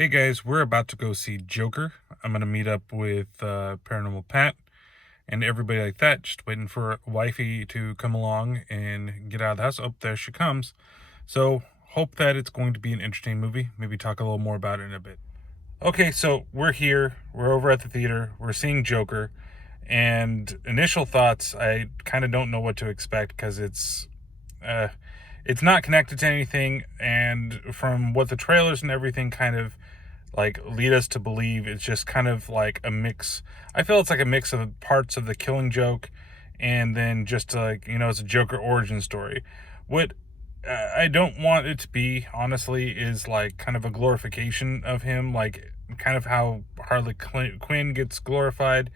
Hey guys, we're about to go see Joker. I'm going to meet up with Paranormal Pat and everybody like that, just waiting for wifey to come along and get out of the house. Oh, there she comes. So, hope that it's going to be an interesting movie. Maybe talk a little more about it in a bit. Okay, so we're here. We're over at the theater. We're seeing Joker. And initial thoughts, I kind of don't know what to expect because it's not connected to anything, and from what the trailers and everything kind of like lead us to believe, it's just kind of like a mix. I feel it's like a mix of parts of the Killing Joke and then just like, it's a Joker origin story. What I don't want it to be, honestly, is like kind of a glorification of him, like kind of how Harley Quinn gets glorified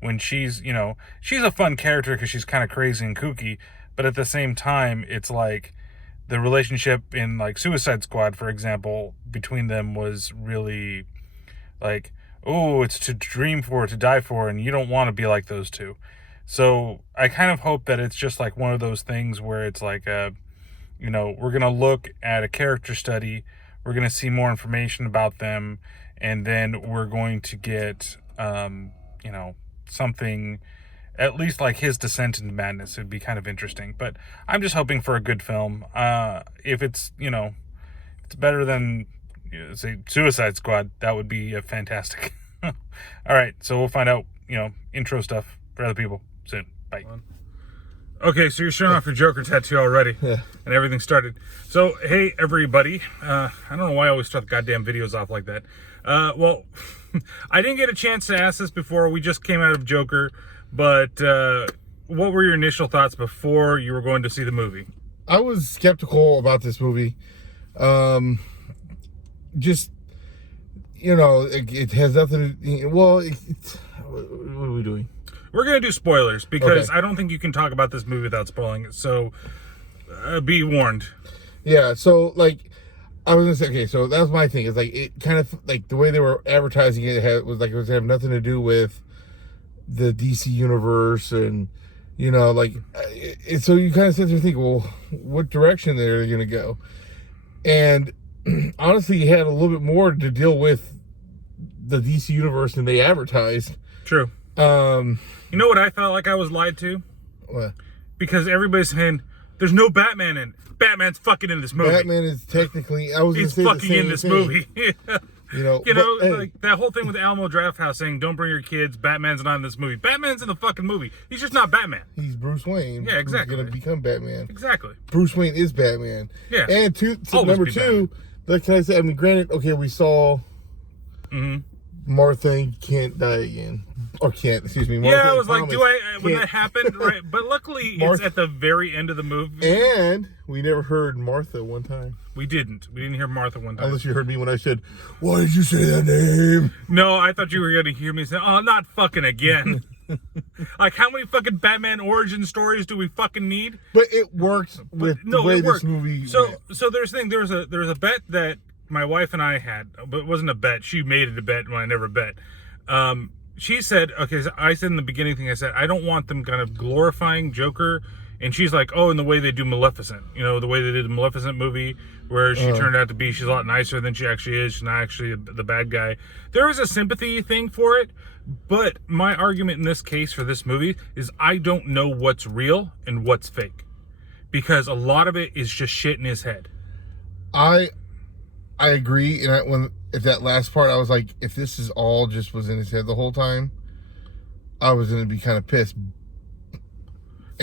when she's a fun character because she's kind of crazy and kooky, but at the same time, it's like the relationship in like Suicide Squad, for example, between them was really like, oh, it's to dream for, to die for, and you don't want to be like those two. So I kind of hope that it's just like one of those things where it's like we're going to look at a character study, we're going to see more information about them, and then we're going to get, something, at least like his descent into madness. It'd be kind of interesting, but I'm just hoping for a good film. If it's it's better than say Suicide Squad, that would be fantastic. All right, so we'll find out intro stuff for other people soon. Bye. Okay, so you're showing off your Joker tattoo already. Yeah. And everything started. So hey everybody, I don't know why I always start the goddamn videos off like that. Well, I didn't get a chance to ask this before. We just came out of Joker. But what were your initial thoughts before you were going to see the movie? I was skeptical about this movie. It has nothing to... Well, what are we doing? We're going to do spoilers because Okay. I don't think you can talk about this movie without spoiling it. So be warned. Yeah, so, I was going to say, okay, so that was my thing. It's it kind of, the way they were advertising it was it was have nothing to do with the DC universe, and so you kind of sit there and think, well, what direction they're going to go? And honestly, you had a little bit more to deal with the DC universe than they advertised. True. You know what I felt like I was lied to? What? Because everybody's saying there's no Batman in it. Batman's fucking in this movie. Batman is technically, he's fucking in this movie. But, like that whole thing with Alamo Drafthouse saying, don't bring your kids, Batman's not in this movie. Batman's in the fucking movie. He's just not Batman. He's Bruce Wayne. Yeah, exactly. He's going to become Batman. Exactly. Bruce Wayne is Batman. Yeah. And number two, can I say, granted, okay, we saw Martha can't die again. Or can't, excuse me. Martha I was like, when that happened, right? But luckily, it's at the very end of the movie. And we never heard Martha one time. We didn't hear Martha one time. Unless you heard me when I said, why did you say that name? No, I thought you were going to hear me say, oh, not fucking again. Like, how many fucking Batman origin stories do we fucking need? But it worked with the way this movie So there's a thing. There was a bet that my wife and I had, but it wasn't a bet. She made it a bet when I never bet. She said, okay, so I said in the beginning thing, I said, I don't want them kind of glorifying Joker. And she's like, oh, and the way they do Maleficent. The way they did the Maleficent movie where she turned out to be, she's a lot nicer than she actually is. She's not actually the bad guy. There is a sympathy thing for it. But my argument in this case for this movie is I don't know what's real and what's fake. Because a lot of it is just shit in his head. I agree. And at that last part, I was like, if this is all just was in his head the whole time, I was going to be kind of pissed.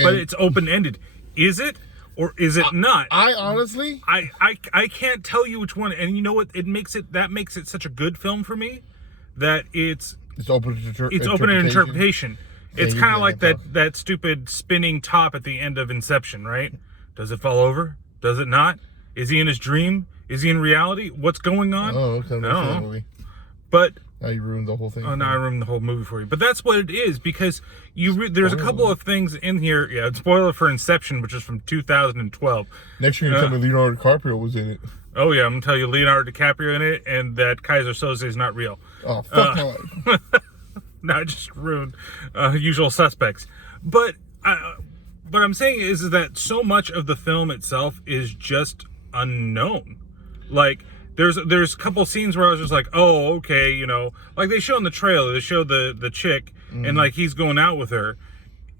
But it's open-ended. Is it or is it not? I honestly... I can't tell you which one. And you know what? That makes it such a good film for me that it's open to interpretation. It's kind of like that stupid spinning top at the end of Inception, right? Does it fall over? Does it not? Is he in his dream? Is he in reality? What's going on? Oh, okay. I don't know. But now you ruined the whole thing. Oh, now I ruined the whole movie for you. But that's what it is, because there's a couple of things in here. Yeah, spoiler for Inception, which is from 2012. Next year, you're telling me Leonardo DiCaprio was in it. Oh, yeah, I'm going to tell you Leonardo DiCaprio in it, and that Kaiser Soze is not real. Oh, fuck my life. No, I just ruined Usual Suspects. But what I'm saying is that so much of the film itself is just unknown. Like, There's a couple scenes where I was just like, oh, okay, you know, like they show in the trailer, they show the chick, and like he's going out with her,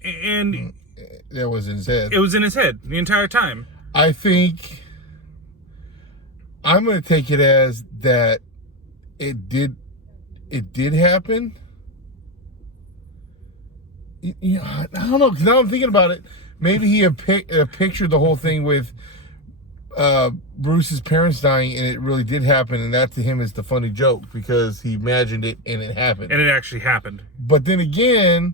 and that was in his head. It was in his head the entire time. I think I'm going to take it as that it did happen. You know, I don't know, because now I'm thinking about it. Maybe he had pictured the whole thing with Bruce's parents dying, and it really did happen, and that to him is the funny joke because he imagined it and it happened. And it actually happened. But then again,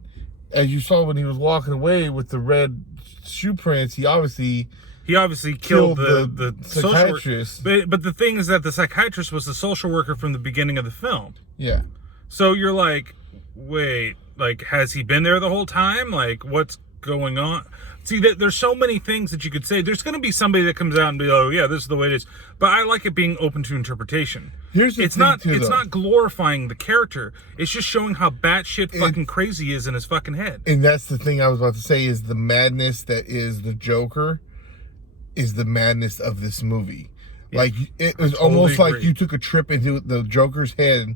as you saw when he was walking away with the red shoe prints, he obviously killed the psychiatrist. But the thing is that the psychiatrist was the social worker from the beginning of the film. Yeah. So you're like, wait, like, has he been there the whole time? Like, what's going on? See, there's so many things that you could say. There's going to be somebody that comes out and be, oh, yeah, this is the way it is. But I like it being open to interpretation. Here's the it's thing, not too, it's though. not glorifying the character. It's just showing how batshit fucking crazy he is in his fucking head. And that's the thing I was about to say is the madness that is the Joker is the madness of this movie. Yeah. Like, it was almost like you took a trip into the Joker's head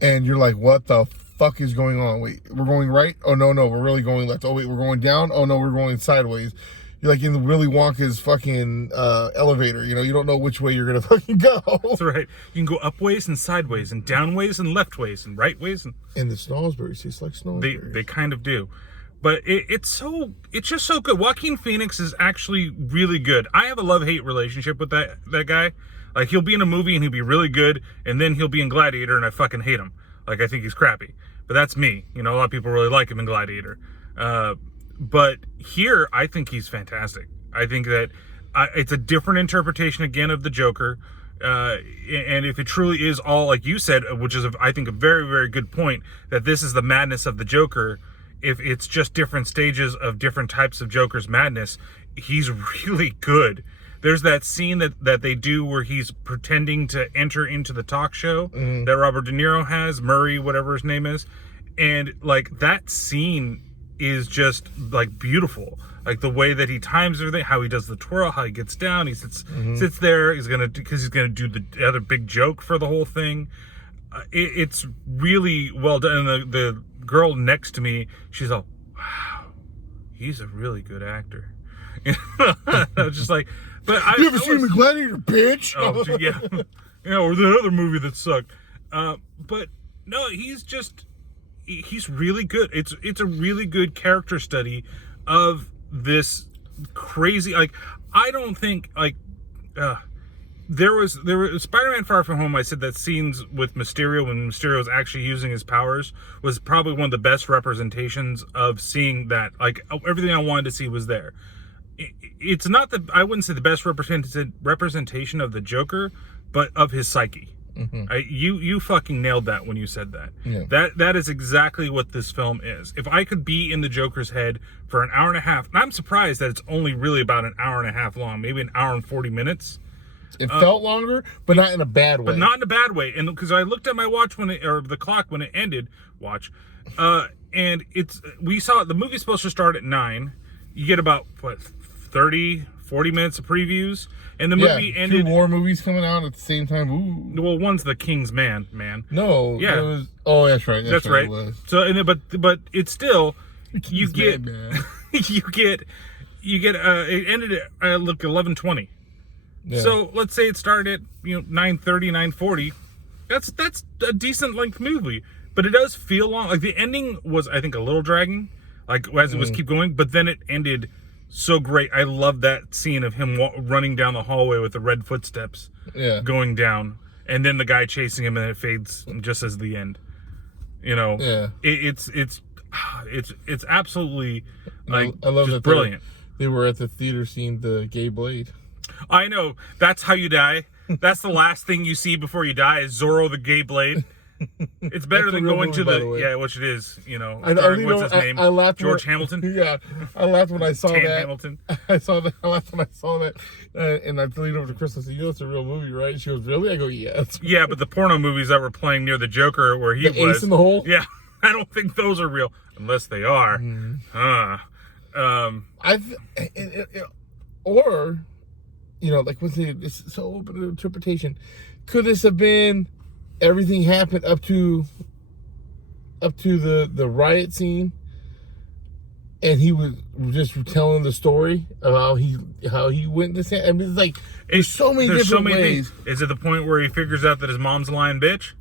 and you're like, what the fuck is going on? Wait, we're going right? Oh, no, we're really going left. Oh, wait, we're going down? Oh, no, we're going sideways. You're like in Willy Wonka's fucking elevator. You know, you don't know which way you're going to fucking go. That's right. You can go up ways and sideways and down ways and left ways and right ways. And the Snozzberries taste like Snozzberries. They kind of do. But it's just so good. Joaquin Phoenix is actually really good. I have a love-hate relationship with that guy. Like, he'll be in a movie and he'll be really good, and then he'll be in Gladiator and I fucking hate him. Like, I think he's crappy. But that's me. You know, a lot of people really like him in Gladiator. But here, I think he's fantastic. I think that it's a different interpretation, again, of the Joker. And if it truly is all, like you said, which is, I think, a very, very good point, that this is the madness of the Joker, if it's just different stages of different types of Joker's madness, he's really good. There's that scene that they do where he's pretending to enter into the talk show that Robert De Niro has, Murray, whatever his name is. And, like, that scene is just, like, beautiful. Like, the way that he times everything, how he does the twirl, how he gets down, he sits there, because he's gonna do the other big joke for the whole thing. It's really well done. And the girl next to me, she's all, wow, he's a really good actor. I was just like, but you ever seen the Gladiator, bitch? Oh, yeah. Or the other movie that sucked. But no, he's really good. It's a really good character study of this crazy, like, I don't think, like, there was Spider-Man Far From Home. I said that scenes with Mysterio, when Mysterio was actually using his powers, was probably one of the best representations of seeing that. Like, everything I wanted to see was there. It's not I wouldn't say the best representation of the Joker, but of his psyche. You fucking nailed that when you said that. Yeah. That is exactly what this film is. If I could be in the Joker's head for an hour and a half, and I'm surprised that it's only really about an hour and a half long, maybe an hour and 40 minutes. It felt longer, but not in a bad way. But not in a bad way. And because I looked at my watch or the clock when it ended, and we saw the movie's supposed to start at 9. You get about 30, 40 minutes of previews, and the movie ended. 2 war movies coming out at the same time. Ooh. Well, one's the King's Man. No, yeah. That's right. That's right. It was. So, but it's still you get Man. you get it ended at like 11:20. Yeah. So let's say it started at 9:30, 9:40. That's a decent length movie, but it does feel long. Like, the ending was, I think, a little dragging, like as it was keep going, but then it ended so great. I love that scene of him running down the hallway with the red footsteps going down, and then the guy chasing him, and it fades just as the end. It's absolutely, like, I love just that brilliant. They were at the theater seeing the Gay Blade. I know. That's how you die. That's the last thing you see before you die is Zorro the Gay Blade. It's better than going to which it is, what's his name? I laughed George Hamilton? Yeah. I laughed when I saw that. Hamilton. I laughed when I saw that. And I leaned over to Chris and said, it's a real movie, right? She goes, really? I go, yeah. Yeah, but the porno movies that were playing near the Joker where he was. Ace in the Hole? Yeah. I don't think those are real. Unless they are. Or like what's it? It's so open to interpretation. Could this have been everything happened up to the riot scene, and he was just telling the story of how he went to San? I mean, it's like there's so many different ways. Is it the point where he figures out that his mom's a lying bitch?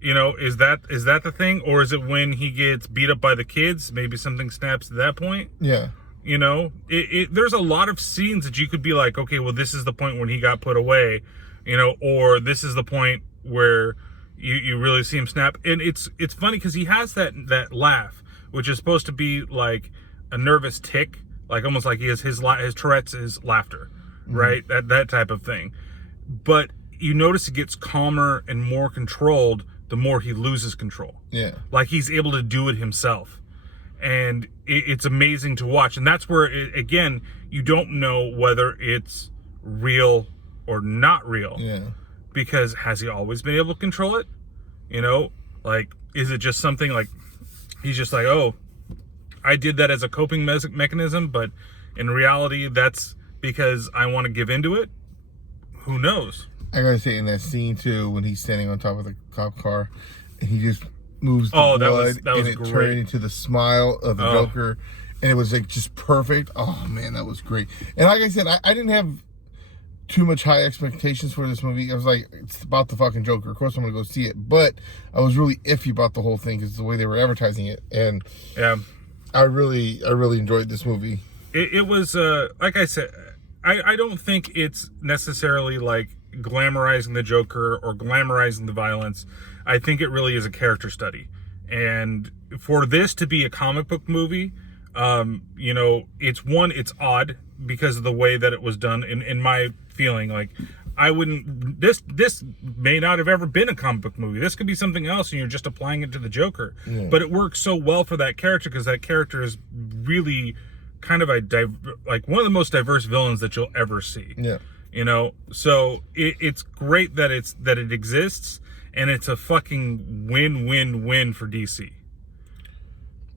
Is that the thing, or is it when he gets beat up by the kids? Maybe something snaps at that point. Yeah. There's a lot of scenes that you could be like, okay, well, this is the point when he got put away, or this is the point where you really see him snap. And it's funny because he has that laugh, which is supposed to be like a nervous tick, like almost like he has his Tourette's is laughter, right? That type of thing. But you notice it gets calmer and more controlled the more he loses control. Yeah. Like he's able to do it himself. And it's amazing to watch. And that's where, again, you don't know whether it's real or not real. Yeah. Because has he always been able to control it? Like, is it just something like, he's just like, oh, I did that as a coping mechanism, but in reality, that's because I want to give into it? Who knows? I gotta say, in that scene too, when he's standing on top of the cop car, and he just moves the blood, that was and it great. turned into the smile of the Joker, and it was like just perfect. Oh man, that was great. And like I said, I didn't have too much high expectations for this movie. I was like, it's about the fucking Joker. Of course, I'm gonna go see it. But I was really iffy about the whole thing because the way they were advertising it, and yeah, I really enjoyed this movie. It was like I said, I don't think it's necessarily like glamorizing the Joker or glamorizing the violence. I think it really is a character study. And for this to be a comic book movie, it's odd because of the way that it was done. In my feeling, like this may not have ever been a comic book movie. This could be something else, and you're just applying it to the Joker. Yeah. But it works so well for that character because that character is really kind of like one of the most diverse villains that you'll ever see. Yeah. So it's great that it exists, and it's a fucking win-win-win for DC.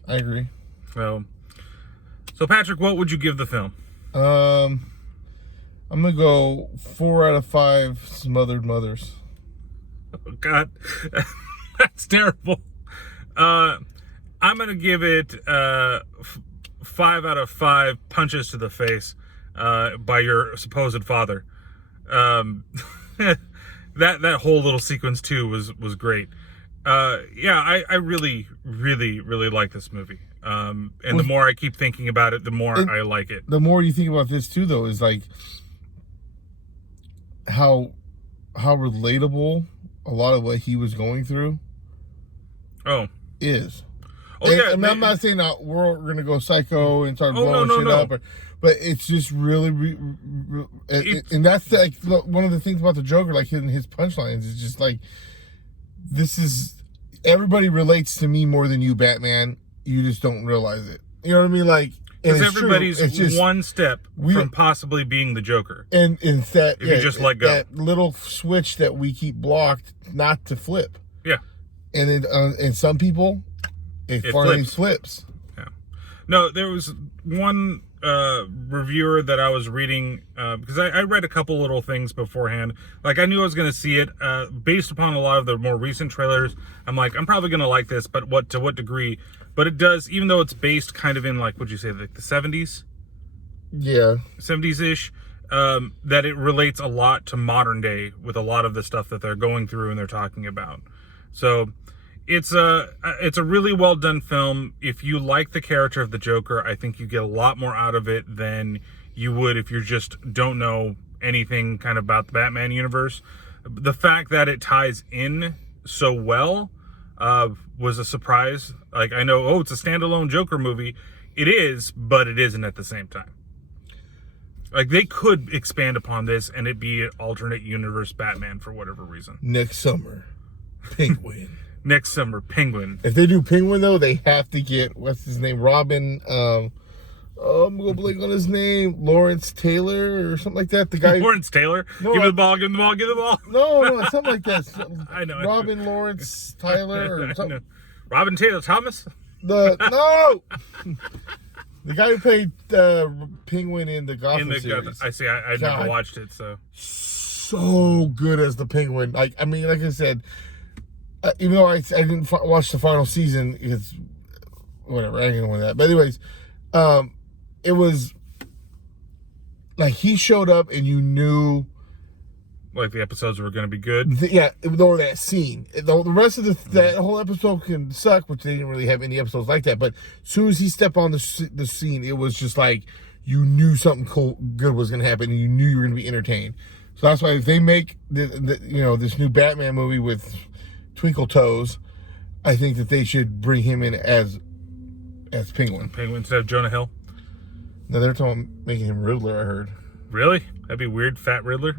I agree. So Patrick, what would you give the film? I'm gonna go 4 out of 5 smothered mothers. Oh God, that's terrible. I'm gonna give it 5 out of 5 punches to the face by your supposed father. That whole little sequence too was great. I really like this movie. And the more I keep thinking about it, the more I like it. The more you think about this too, though, is like how relatable a lot of what he was going through is. Yeah, I'm not saying that we're gonna go psycho and start blowing shit up, but it's just really, and that's like one of the things about the Joker, like his punchlines is just like, this is, everybody relates to me more than you, Batman. You just don't realize it. You know what I mean? Like, because everybody's just one step from possibly being the Joker, and it's that if you just let go, that little switch that we keep blocked not to flip. Yeah, and it, and some people. It flips. Yeah. No, there was one reviewer that I was reading because I read a couple little things beforehand. Like I knew I was going to see it based upon a lot of the more recent trailers. I'm like, I'm probably going to like this, but to what degree? But it does, even though it's based kind of in like, what'd you say, like the 70s? Yeah. 70s-ish. That it relates a lot to modern day with a lot of the stuff that they're going through and they're talking about. So it's a really well done film. If you like the character of the Joker, I think you get a lot more out of it than you would if you just don't know anything kind of about the Batman universe. The fact that it ties in so well was a surprise. Like, I know, it's a standalone Joker movie. It is, but it isn't at the same time. Like, they could expand upon this and it be an alternate universe Batman for whatever reason. Next summer, Penguin. Next summer, Penguin. If they do Penguin, though, they have to get, what's his name? Robin, I'm going to blank on his name. Lawrence Taylor or something like that. The guy. Lawrence Taylor? No, give him the ball, give him the ball, give him the ball. No, something like that. I know. Robin Lawrence Tyler or something. Robin Taylor Thomas? No! The guy who played Penguin in the Gotham series. I see. I never watched it, so good as the Penguin. Like I said, even though I didn't watch the final season, it's whatever. I ain't gonna win that. But anyways, it was like he showed up and you knew. Like the episodes were going to be good. Or that scene. The rest of that whole episode can suck, which they didn't really have any episodes like that. But as soon as he stepped on the scene, it was just like you knew something good was going to happen, and you knew you were going to be entertained. So that's why if they make this new Batman movie with Twinkle Toes, I think that they should bring him in as Penguin. Penguin instead of Jonah Hill. No, they're talking about making him Riddler. I heard. Really? That'd be weird, fat Riddler.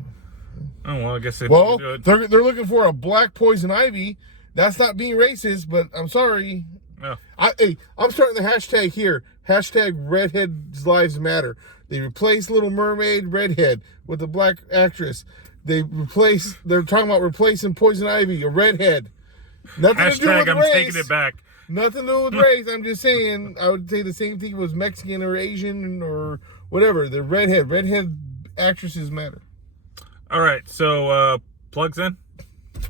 Oh, well, I guess they do it. They're looking for a black poison ivy. That's not being racist, but I'm sorry. Oh. I'm starting the hashtag here. Hashtag Redheads Lives Matter. They replace Little Mermaid Redhead with a black actress. They're talking about replacing Poison Ivy, a redhead. Nothing hashtag to do with I'm race. taking it back. Nothing to do with race. I'm just saying, I would say the same thing was Mexican or Asian or whatever. The redhead actresses matter. All right, so plugs in?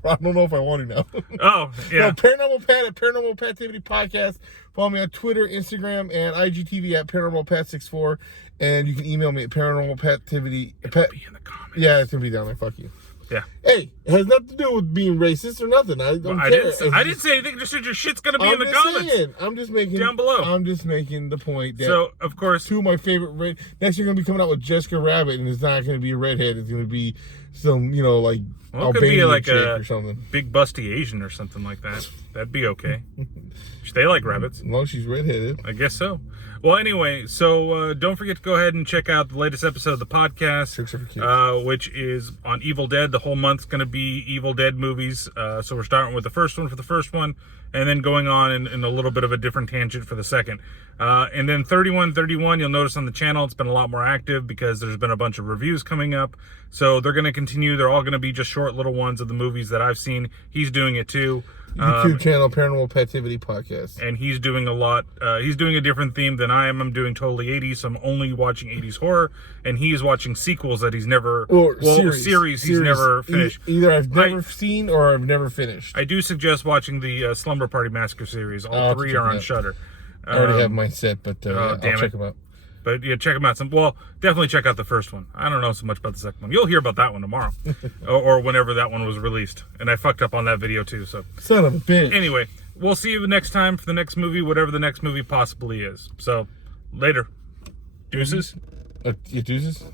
I don't know if I want to now. Oh, yeah. No, Paranormal Pat at Paranormal Pativity Podcast. Follow me on Twitter, Instagram, and IGTV at Paranormal Pat64. And you can email me at Paranormal Pativity. It'll be in the comments. Yeah, it's going to be down there. Fuck you. Yeah. Hey, it has nothing to do with being racist or nothing. I don't care. I didn't say anything. Just said your shit's going to be in the comments. I'm just making down below. I'm just making the point that of course, two of my favorite next you're going to be coming out with Jessica Rabbit, and it's not going to be a redhead. It's going to be some, like it could be like a or something. Big busty Asian or something like that. That'd be okay. They like rabbits. As long as she's redheaded. I guess so. Well, anyway, so don't forget to go ahead and check out the latest episode of the podcast, which is on Evil Dead. The whole month's going to be Evil Dead movies. So we're starting with the first one for the first one, and then going on in a little bit of a different tangent for the second. And then 3131, you'll notice on the channel, it's been a lot more active because there's been a bunch of reviews coming up. So they're going to continue. They're all going to be just short little ones of the movies that I've seen. He's doing it too. YouTube channel, Paranormal Pativity Podcast. And he's doing a lot. He's doing a different theme than I am. I'm doing totally 80s, so I'm only watching 80s horror. And he's watching sequels that he's never... series he's never finished. Either I've never seen or I've never finished. I do suggest watching the Slumber Party Massacre series. All three are on Shudder. I already have mine set, but I'll check them out. But yeah, check them out. Definitely check out the first one. I don't know so much about the second one. You'll hear about that one tomorrow, or whenever that one was released. And I fucked up on that video too. So son of a bitch. Anyway, we'll see you next time for the next movie, whatever the next movie possibly is. So later, deuces. Deuces.